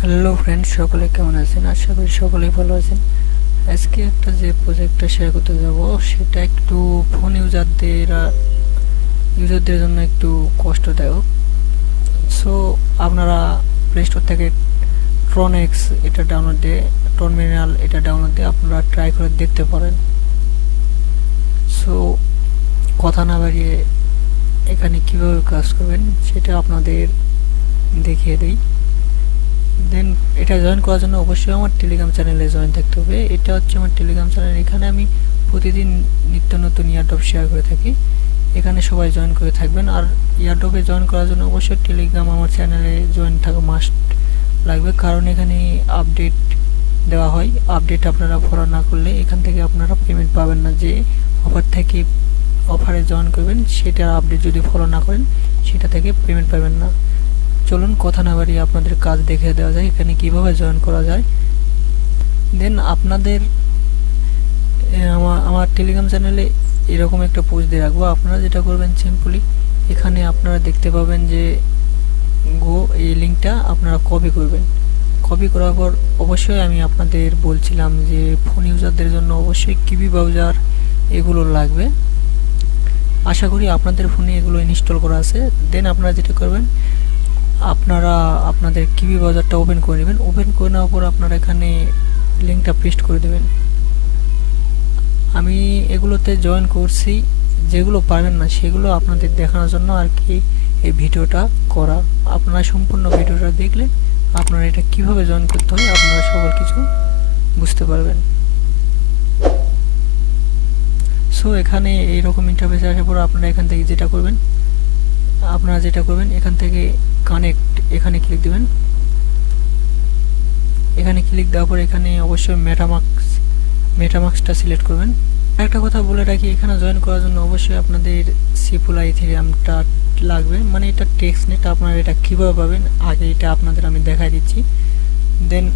Hello friend সকলে কেমন আছেন? আশা করি সকলেই ভালো আছেন। আজকে একটা যে প্রজেক্টটা শেয়ার করতে যাব, সেটা একটু ফোন ইউজারদের ইউজারদের জন্য একটু কষ্টদায়ক। সো আপনারা প্লে স্টোর থেকে ট্রন এক্স এটা ডাউনলোড দিয়ে ট্রন মিনারেল এটা ডাউনলোড দিয়ে আপনারা ট্রাই করে দেখতে পারেন। সো কথা না বাড়িয়ে এখানে কীভাবে কাজ করবেন, সেটা আপনাদের দেখিয়ে দিই। দেন এটা জয়েন করার জন্য অবশ্যই আমার টেলিগ্রাম চ্যানেলে জয়েন থাকতে হবে। এটা হচ্ছে আমার টেলিগ্রাম চ্যানেল এখানে আমি প্রতিদিন নিত্য নতুন ইয়ারডপ শেয়ার করে থাকি। এখানে সবাই জয়েন করে থাকবেন। আর ইয়ারডপে জয়েন করার জন্য অবশ্যই টেলিগ্রাম আমার চ্যানেলে জয়েন থাকা মাস্ট লাগবে। কারণ এখানে আপডেট দেওয়া হয়। আপডেট আপনারা ফলো না করলে এখান থেকে আপনারা পেমেন্ট পাবেন না। যে অফার থেকে অফারে জয়েন করবেন, সেটা আপডেট যদি ফলো না করেন, সেটা থেকে পেমেন্ট পাবেন না। চলুন, কথা না বাড়িয়ে আপনাদের কাজ দেখে দেওয়া যায়, এখানে কীভাবে জয়েন করা যায়। দেন আপনাদের আমার আমার টেলিগ্রাম চ্যানেলে এরকম একটা পোস্ট দিয়ে রাখব। আপনারা যেটা করবেন সিম্পলি এখানে আপনারা দেখতে পাবেন যে গো এই লিঙ্কটা আপনারা কপি করবেন। কপি করার পর অবশ্যই আমি আপনাদের বলছিলাম যে ফোন ইউজারদের জন্য অবশ্যই কিবি ব্রাউজার এগুলো লাগবে। আশা করি আপনাদের ফোনে এগুলো ইনস্টল করা আছে। দেন আপনারা যেটা করবেন আপনারা, আপনাদের কিবি বাজারটা ওপেন করে নেবেন। ওপেন করে নেওয়ার পর আপনারা এখানে লিঙ্কটা পেস্ট করে দেবেন। আমি এগুলোতে জয়েন করছি। যেগুলো পারবেন না, সেগুলো আপনাদের দেখানোর জন্য আর কি এই ভিডিওটা করা। আপনারা সম্পূর্ণ ভিডিওটা দেখলে আপনারা এটা কীভাবে জয়েন করতে হয় আপনারা সকল কিছু বুঝতে পারবেন। সো এখানে এইরকম ইন্টারফেস আসার পর আপনারা এখান থেকে যেটা করবেন আপনারা যেটা করবেন, এখান থেকে কানেক্ট এখানে ক্লিক দিবেন। এখানে ক্লিক দেওয়ার পর এখানে অবশ্যই মেটামাক্স মেটামাক্সটা সিলেক্ট করবেন। একটা কথা বলে রাখি, এখানে জয়েন করার জন্য অবশ্যই আপনাদের সিপুলা ইথেরিয়ামটা লাগবে। মানে এটা টেক্সট নেট আপনারা এটা কীভাবে পাবেন, আগে এটা আপনাদের আমি দেখাই দিচ্ছি। দেন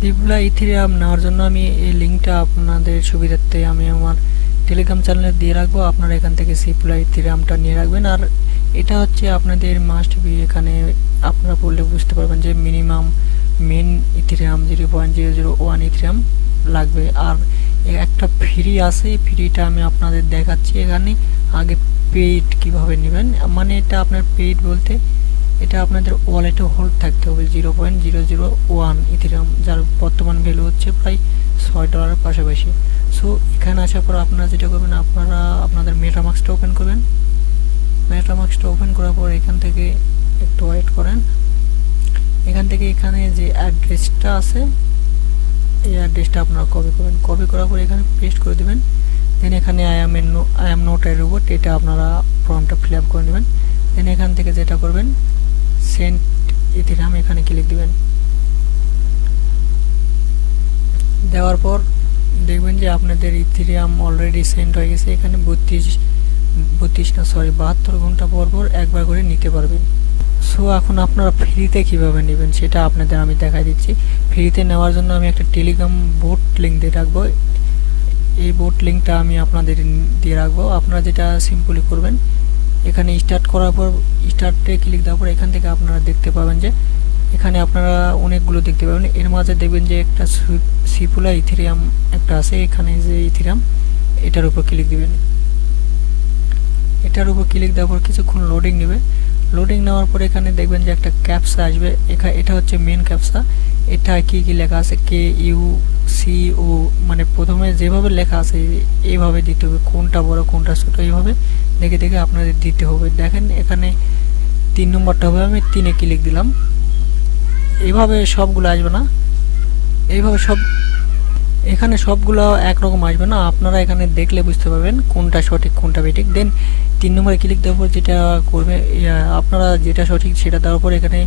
সিপুলা ইথেরিয়াম নেওয়ার জন্য আমি এই লিঙ্কটা আপনাদের সুবিধার্থে আমি আমার টেলিগ্রাম চ্যানেলে দিয়ে রাখব। আপনারা এখান থেকে সিপুলা ইথেরিয়ামটা নিয়ে রাখবেন। আর এটা হচ্ছে আপনাদের মাস্ট বি এখানে আপনারা পড়লে বুঝতে পারবেন যে minimum main Ethereum zero point zero zero one Ethereum লাগবে। আর একটা ফ্রি আছে ফ্রিটা আমি আপনাদের দেখাচ্ছি এখানে। আগে পেইড কীভাবে নেবেন? মানে এটা আপনার পেইড বলতে এটা আপনাদের ওয়ালেটে হোল্ড থাকতে হবে zero point zero zero one Ethereum, যার বর্তমান ভ্যালু হচ্ছে প্রায় ছয় ডলারের পাশাপাশি। সো এখানে আসার পর আপনারা যেটা করবেন, আপনারা, আপনাদের মেটামাক্সটা ওপেন করবেন। মেটামাক্সটা ওপেন করার পর এখান থেকে একটু ওয়েট করেন। এখান থেকে এখানে যে অ্যাড্রেসটা আছে, এই অ্যাড্রেসটা আপনারা কপি করবেন। কপি করার পর এখানে পেস্ট করে দেবেন। দেন এখানে আই এম এর I'm not a robot এটা আপনারা ফর্মটা ফিল আপ করে নেবেন। দেন এখান থেকে যেটা করবেন সেন্ট ইথিরাম এখানে ক্লিক দিবেন। দেওয়ার পর দেখবেন যে আপনাদের ইথিরিয়াম অলরেডি সেন্ট হয়ে গেছে। এখানে বত্রিশ বত্রিশ না সরি বাহাত্তর ঘণ্টা পর পর একবার করে নিতে পারবেন। সো এখন আপনারা ফ্রিতে কীভাবে নেবেন সেটা আপনাদের আমি দেখাই দিচ্ছি। ফ্রিতে নেওয়ার জন্য আমি একটা টেলিগ্রাম বোট লিঙ্ক দিয়ে রাখব। এই বোট লিঙ্কটা আমি আপনাদের দিয়ে রাখব। আপনারা যেটা সিম্পলি করবেন, এখানে স্টার্ট করার পর, স্টার্টে ক্লিক দেওয়ার পর এখান থেকে আপনারা দেখতে পাবেন যে, এখানে আপনারা অনেকগুলো দেখতে পাবেন। এর মাঝে দেখবেন যে একটা সিপুলা ইথেরিয়াম একটা আছে। এখানে যে ইথেরিয়াম, এটার উপর ক্লিক দিবেন। এটার উপর ক্লিক দেওয়ার পর কিছুক্ষণ লোডিং নেবে। লোডিং নেওয়ার পর এখানে দেখবেন যে একটা ক্যাপসা আসবে। এখানে এটা হচ্ছে মেন ক্যাপসা এটা কি কি লেখা আছে? কে ইউ সি ও মানে প্রথমে যেভাবে লেখা আছে এইভাবে দিতে হবে। কোনটা বড়, কোনটা ছোটো, এইভাবে দেখে দেখে আপনাদের দিতে হবে। দেখেন এখানে তিন নম্বরটা হবে, আমি তিনে ক্লিক দিলাম। এইভাবে সবগুলো আসবে না। এইভাবে সব এখানে সবগুলো একরকম আসবে না। আপনারা এখানে দেখলে বুঝতে পারবেন কোনটা সঠিক, কোনটা বেঠিক। দেন তিন নম্বরে ক্লিক দেওয়ার পর যেটা করবে আপনারা যেটা সঠিক সেটা দেওয়ার পর এখানে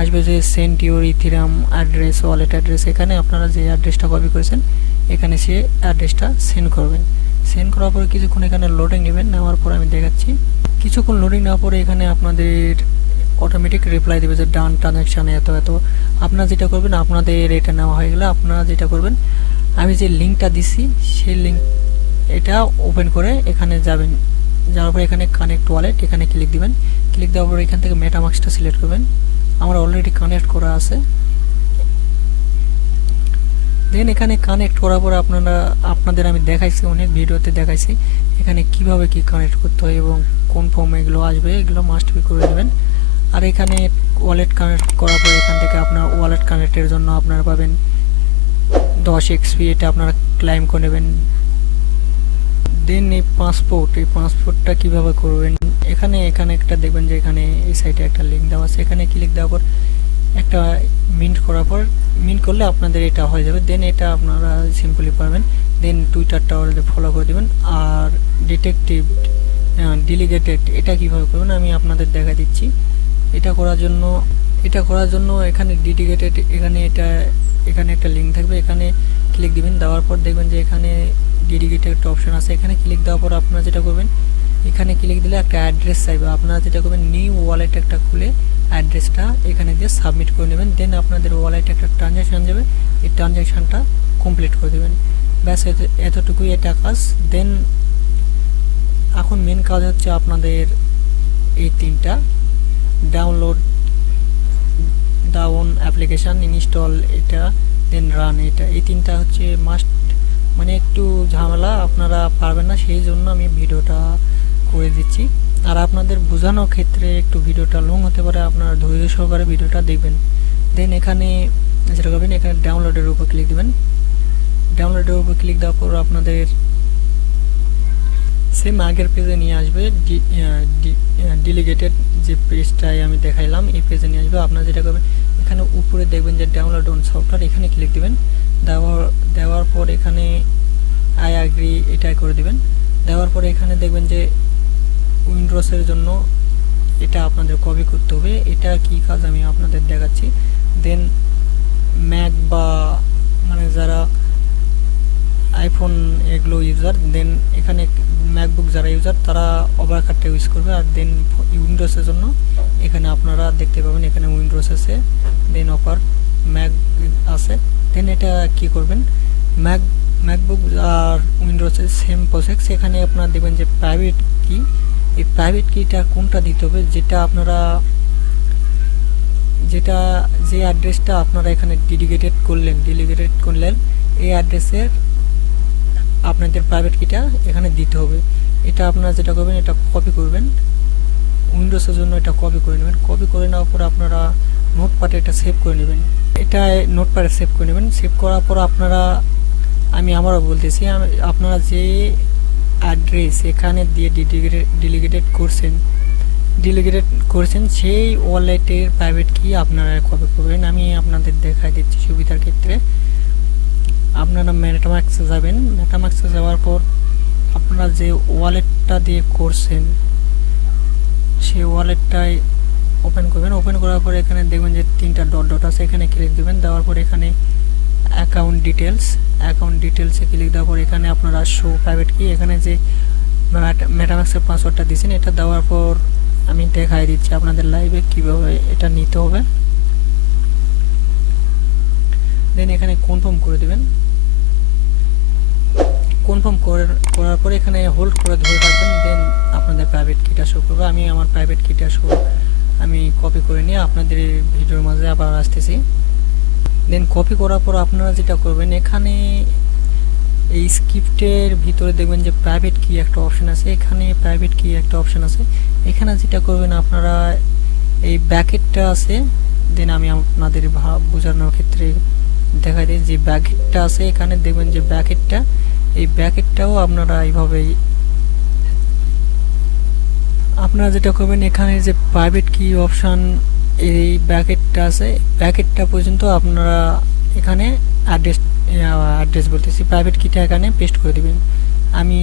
আসবে যে send your Ethereum address wallet address এখানে আপনারা যে অ্যাড্রেসটা কপি করেছেন, এখানে সে অ্যাড্রেসটা সেন্ড করবেন। সেন্ড করার পর কিছুক্ষণ এখানে লোডিং নেবেন, নেওয়ার পর আমি দেখাচ্ছি। কিছুক্ষণ লোডিং নেওয়ার পরে এখানে আপনাদের অটোমেটিক রিপ্লাই দেবে যে ডান ট্রানজ্যাকশানে এত এত। আপনারা যেটা করবেন, আপনাদের এটা নেওয়া হয়ে গেলে আপনারা যেটা করবেন, আমি যে লিঙ্কটা দিছি, সেই লিঙ্ক এটা ওপেন করে এখানে যাবেন। যাওয়ার পর এখানে কানেক্ট ওয়ালেট এখানে ক্লিক দিবেন। ক্লিক দেওয়ার পর এখান থেকে মেটামাক্সটা সিলেক্ট করবেন। আমার অলরেডি কানেক্ট করা আছে। দেন এখানে কানেক্ট করার পর আপনারা, আপনাদের আমি দেখাইছি, অনেক ভিডিওতে দেখাইছি, এখানে কীভাবে কি কানেক্ট করতে হয় এবং কোন ফর্মে এগুলো আসবে, এগুলো মাস্ট বি করে দেবেন আর এখানে ওয়ালেট কানেক্ট করার পর এখান থেকে আপনার ওয়ালেট কানেক্টের জন্য আপনারা পাবেন দশ এক্সপি এটা আপনারা ক্লাইম করে নেবেন। দেন এই পাসপোর্ট এই পাসপোর্টটা কীভাবে করবেন? এখানে এখানে একটা দেখবেন যে এখানে এই সাইডে একটা লিঙ্ক দেওয়া আছে। এখানে ক্লিক দেওয়ার পর একটা মিন্ট করার পর মিন্ট করলে আপনাদের এটা হয়ে যাবে। দেন এটা আপনারা সিম্পলি পাবেন। দেন টুইটারটা অলরেডি ফলো করে দেবেন। আর ডিটেকটিভ ডিলিগেটেড এটা কীভাবে করবেন আমি আপনাদের দেখা দিচ্ছি। এটা করার জন্য, এটা করার জন্য এখানে ডিডিকেটেড এখানে এটা, এখানে একটা লিঙ্ক থাকবে। এখানে ক্লিক দিবেন। দেওয়ার পর দেখবেন যে এখানে ডেডিকেটেড একটা অপশন আছে। এখানে ক্লিক দেওয়ার পর আপনারা যেটা করবেন, এখানে ক্লিক দিলে একটা অ্যাড্রেস চাইবে। আপনারা যেটা করবেন নিউ ওয়ালেট একটা খুলে অ্যাড্রেসটা এখানে দিয়ে সাবমিট করে নেবেন। দেন আপনাদের ওয়ালেটে একটা ট্রানজ্যাকশান যাবে। এই ট্রানজ্যাকশানটা কমপ্লিট করে দেবেন। ব্যাস, এত- এতটুকুই এটা কাজ। দেন এখন মেন কাজ হচ্ছে আপনাদের এই তিনটা। ডাউনলোড ডাউন অ্যাপ্লিকেশান ইনস্টল এটা দেন রান এটা। এই তিনটা হচ্ছে মাস্ট মানে একটু ঝামেলা, আপনারা পারবেন না, সেই জন্য আমি ভিডিওটা করে দিচ্ছি। আর আপনাদের বোঝানোর ক্ষেত্রে একটু ভিডিওটা লং হতে পারে, আপনারা ধৈর্য সহকারে ভিডিওটা দেখবেন। দেন এখানে, যেটা করবেন, এখানে ডাউনলোডের উপর ক্লিক দেবেন। ডাউনলোডের উপর ক্লিক দেওয়ার পর আপনাদের সেম আগের পেজে নিয়ে আসবে ডিলিগেটেড যে পেজটাই আমি দেখাইলাম, এই পেজে নিয়ে আসবে। আপনারা যেটা করবেন, এখানে উপরে দেখবেন যে ডাউনলোড অন সফটওয়্যার এখানে ক্লিক দিবেন। দেওয়ার দেওয়ার পর এখানে আই আগ্রি এটাই করে দিবেন। দেওয়ার পর এখানে দেখবেন যে উইন্ডোজের জন্য এটা আপনাদের কপি করতে হবে। এটা কি কাজ আমি আপনাদের দেখাচ্ছি। দেন ম্যাক বা মানে যারা আইফোন এগুলো ইউজার দেন এখানে ম্যাকবুক যারা ইউজার তারা ওভার কার্ডটা ইউজ করবে। আর দেন উইন্ডোজের জন্য এখানে আপনারা দেখতে পাবেন, এখানে উইন্ডোজ আছে দেন অফার ম্যাক আছে। দেন এটা কি করবেন? ম্যাক ম্যাকবুক আর উইন্ডোজের সেম প্রসেস এখানে আপনারা দেখবেন যে প্রাইভেট কি এই প্রাইভেট কিটা কোনটা দিতে হবে? যেটা আপনারা, যেটা, যে অ্যাড্রেসটা আপনারা এখানে ডেডিকেটেড করলেন ডেলিগেটেড করলেন, এই অ্যাড্রেসের আপনাদের প্রাইভেট কিটা এখানে দিতে হবে। এটা আপনারা যেটা করবেন, এটা কপি করবেন। উইন্ডোজের জন্য এটা কপি করে নেবেন। কপি করে নেওয়ার পর আপনারা নোটপ্যাডে এটা সেভ করে নেবেন। এটা নোটপ্যাডে সেভ করে নেবেন। সেভ করার পর আপনারা, আমি আমারও বলতেছি আপনারা যে অ্যাড্রেস এখানে দিয়ে ডেলিগেটেড করছেন ডেলিগেটেড করছেন, সেই ওয়ালেটের প্রাইভেট কি আপনারা কবে করবেন? আমি আপনাদের দেখাই দিচ্ছি সুবিধার ক্ষেত্রে। আপনারা মেটামাক্সে যাবেন। মেটামাক্সে যাওয়ার পর আপনারা যে ওয়ালেটটা দিয়ে করছেন, সেই ওয়ালেটটাই ওপেন করবেন। ওপেন করার পরে এখানে দেখবেন যে তিনটা ডট ডট আছে, এখানে ক্লিক দেবেন। দেওয়ার পর এখানে অ্যাকাউন্ট ডিটেলস অ্যাকাউন্ট ডিটেলসে ক্লিক দেওয়ার পর এখানে আপনারা শো প্রাইভেট কি এখানে যে মেটামাক্সের পাসওয়ার্ডটা দিয়েছেন, এটা দেওয়ার পর আমি দেখাই দিচ্ছি আপনাদের লাইভে কীভাবে এটা নিতে হবে। দেন এখানে কনফার্ম করে দেবেন। কনফার্ম করার পরে এখানে হোল্ড করে ধরে রাখবেন দেন আপনাদের প্রাইভেট কিটা শো করবে। আমি আমার প্রাইভেট কিটা শো আমি কপি করে নিয়ে আপনাদের ভিডিওর মাঝে আবার আসতেছি। দেন কপি করার পর আপনারা যেটা করবেন, এখানে এই স্ক্রিপ্টের ভিতরে দেখবেন যে প্রাইভেট কি একটা অপশন আছে, এখানে প্রাইভেট কি একটা অপশন আছে। এখানে যেটা করবেন, আপনারা এই ব্যাকেটটা আছে দেন আমি আপনাদের বোঝানোর ক্ষেত্রে দেখা যায় যে ব্যাকেটটা আছে, এখানে দেখবেন যে ব্যাকেটটা এই ব্যাকেটটাও আপনারা এইভাবেই আপনারা যেটা করবেন, এখানে যে প্রাইভেট কি অপশান এই ব্যাকেটটা আছে ব্যাকেটটা পর্যন্ত আপনারা এখানে অ্যাড্রেস অ্যাড্রেস বলতেছি প্রাইভেট কিটা এখানে পেস্ট করে দেবেন। আমি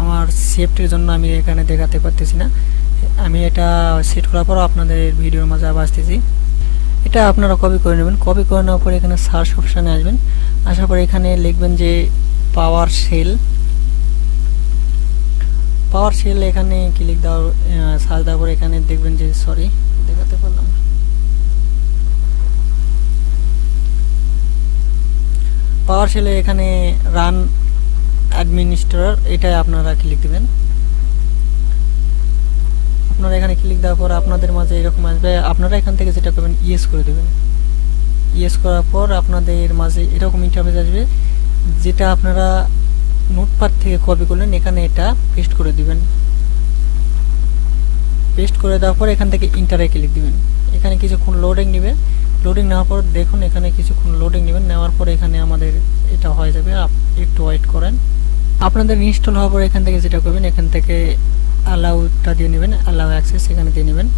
আমার সেফটির জন্য আমি এখানে দেখাতে পারতেছি না। আমি এটা সেট করার পর আপনাদের ভিডিওর মাঝে আবার আসতেছি। এটা আপনারা কপি করে নেবেন। কপি করে নেওয়ার পর এখানে সার্চ অপশানে আসবেন। আসার পর এখানে লিখবেন যে পাওয়ার সেল পাওয়ার সেল এখানে ক্লিক দেওয়ার সার্চ দেওয়ার পর এখানে দেখবেন যে সরি দেখাতে পারলাম পাওয়ার সেলে এখানে রান অ্যাডমিনিস্ট্রেটর এটাই আপনারা ক্লিক দিবেন। আপনারা এখানে ক্লিক দেওয়ার পর আপনাদের মাঝে এরকম আসবে, আপনারা এখান থেকে যেটা করবেন ইয়েস করে দেবেন। ইয়েস করার পর আপনাদের মাঝে এরকম ইন্টারফেস আসবে, যেটা আপনারা নোটপ্যাড থেকে কপি করলেন, এখানে এটা পেস্ট করে দিবেন। পেস্ট করে দেওয়ার পর এখান থেকে ইন্টারে ক্লিক দিবেন। এখানে কিছুক্ষণ লোডিং নেবে। লোডিং নেওয়ার পর দেখুন, এখানে কিছুক্ষণ লোডিং নেবেন। নেওয়ার পর এখানে আমাদের এটা হয়ে যাবে। একটু ওয়েট করেন। আপনাদের ইনস্টল হওয়ার পর এখান থেকে যেটা করবেন, এখান থেকে অ্যালাউটা দিয়ে নেবেন। অ্যালাউ অ্যাক্সেস এখানে দিয়ে নেবেন।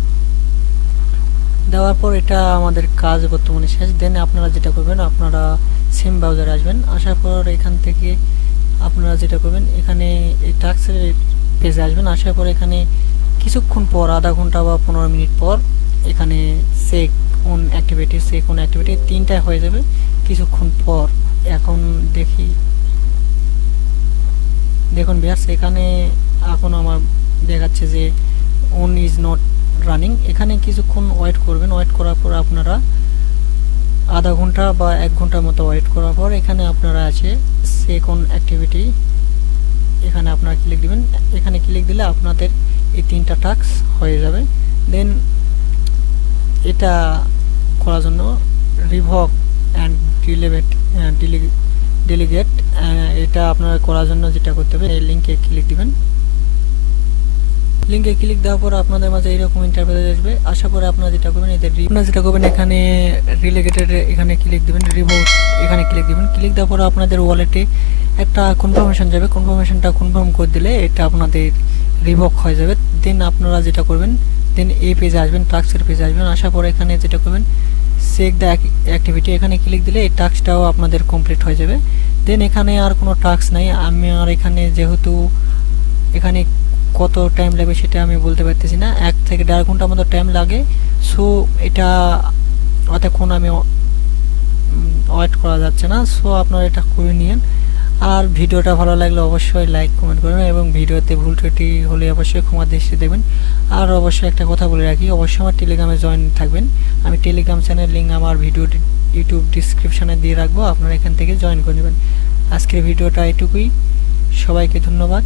দেওয়ার পর এটা আমাদের কাজ বর্তমানে শেষ। দেন আপনারা যেটা করবেন, আপনারা সেম ব্রাউজারে আসবেন। আসার পর এখান থেকে আপনারা যেটা করবেন, এখানে এই টাক্সের পেজে আসবেন, আসার পর এখানে কিছুক্ষণ পর, আধা ঘণ্টা বা পনেরো মিনিট পর, এখানে check on activity check on activity তিনটায় হয়ে যাবে। কিছুক্ষণ পর, এখন দেখি। দেখুন বিহার এখানে এখন আমার দেখাচ্ছে যে অন ইজ নট রানিং এখানে কিছুক্ষণ ওয়েট করবেন। ওয়েট করার পর আপনারা আধা ঘণ্টা বা এক ঘণ্টার মতো ওয়েট করার পর এখানে আপনারা আছে সেকন্ড অ্যাক্টিভিটি এখানে আপনারা ক্লিক দিবেন। এখানে ক্লিক দিলে আপনাদের এই তিনটা টাস্ক হয়ে যাবে। দেন এটা করার জন্য রিভক অ্যান্ড ডিলেভেট ডেলিগেট এটা আপনারা করার জন্য যেটা করতে হবে, এই লিঙ্কে ক্লিক দিবেন। লিঙ্কে ক্লিক দেওয়ার পর আপনাদের মাঝে এইরকম ইন্টারফেস আসবে। আশা করে আপনারা যেটা করবেন এদের আপনারা যেটা করবেন, এখানে রিলেগেটেড এখানে ক্লিক দিবেন রিভোট এখানে ক্লিক দিবেন। ক্লিক দেওয়ার পর আপনাদের ওয়ালেটে একটা কনফার্মেশন যাবে। কনফার্মেশনটা কনফার্ম করে দিলে এটা আপনাদের রিভক হয়ে যাবে। দেন আপনারা যেটা করবেন দেন এই পেজে আসবেন টাস্কের পেজে আসবেন। আসার পর এখানে যেটা করবেন চেক দ্য অ্যাক্টিভিটি এখানে ক্লিক দিলে এই টাস্কটাও আপনাদের কমপ্লিট হয়ে যাবে। দেন এখানে আর কোনো টাস্ক নাই। আমি আর এখানে যেহেতু এখানে কত টাইম লাগবে সেটা আমি বলতে পারতেছি না। এক থেকে দেড় ঘণ্টার মতো টাইম লাগে। সো এটা অতক্ষণ আমি ওয়েট করা যাচ্ছে না। সো আপনারা এটা করে নিন আর ভিডিওটা ভালো লাগলে অবশ্যই লাইক কমেন্ট করবেন এবং ভিডিওতে ভুল ত্রুটি হলে অবশ্যই ক্ষমা দৃষ্টি দেবেন। আর অবশ্যই একটা কথা বলে রাখি, অবশ্যই আমার টেলিগ্রামে জয়েন থাকবেন। আমি টেলিগ্রাম চ্যানেল লিঙ্ক আমার ভিডিও ইউটিউব ডিসক্রিপশানে দিয়ে রাখব। আপনারা এখান থেকে জয়েন করে নেবেন। আজকের ভিডিওটা এটুকুই। সবাইকে ধন্যবাদ।